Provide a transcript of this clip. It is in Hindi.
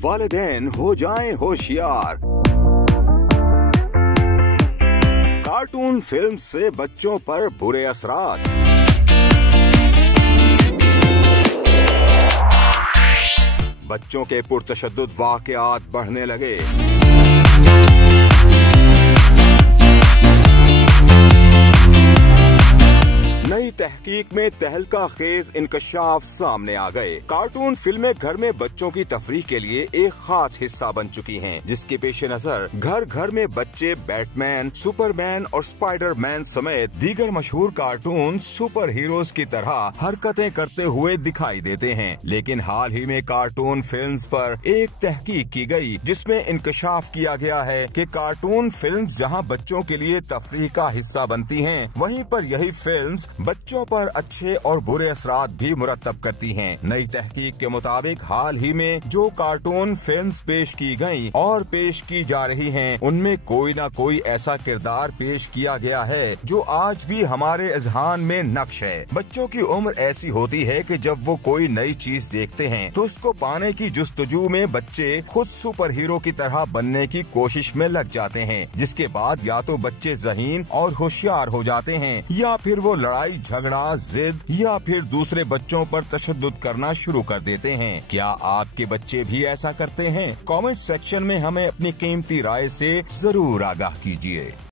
वालिदैन हो जाएं होशियार। कार्टून फिल्म से बच्चों पर बुरे असरात। बच्चों के पुरतशद्दुद वाक़यात बढ़ने लगे। नई तहकीक में तहलका खेज इंकशाफ सामने आ गए। कार्टून फिल्में घर में बच्चों की तफरीह के लिए एक खास हिस्सा बन चुकी हैं, जिसके पेश नजर घर घर में बच्चे बैटमैन, सुपरमैन और स्पाइडरमैन समेत दीगर मशहूर कार्टून सुपर हीरोज की तरह हरकतें करते हुए दिखाई देते हैं। लेकिन हाल ही में कार्टून फिल्म्स पर एक तहकीक की गई, जिसमें इंकशाफ किया गया है कि कार्टून फिल्म्स जहां बच्चों के लिए तफरीह का हिस्सा बनती हैं, वहीं पर यही फिल्म्स बच्चों पर अच्छे और बुरे असरात भी मुरतब करती हैं। नई तहकीक के मुताबिक हाल ही में जो कार्टून फिल्म्स पेश की गयी और पेश की जा रही हैं, उनमें कोई न कोई ऐसा किरदार पेश किया गया है जो आज भी हमारे अज़हान में नक्श है। बच्चों की उम्र ऐसी होती है कि जब वो कोई नई चीज देखते हैं तो उसको पाने की जुस्तजू में बच्चे खुद सुपर हीरो की तरह बनने की कोशिश में लग जाते हैं, जिसके बाद या तो बच्चे ज़हीन और होशियार हो जाते हैं या फिर वो लड़ाई झगड़ा, जिद या फिर दूसरे बच्चों पर तशद्दुद करना शुरू कर देते हैं। क्या आपके बच्चे भी ऐसा करते हैं? कमेंट सेक्शन में हमें अपनी कीमती राय से जरूर आगाह कीजिए।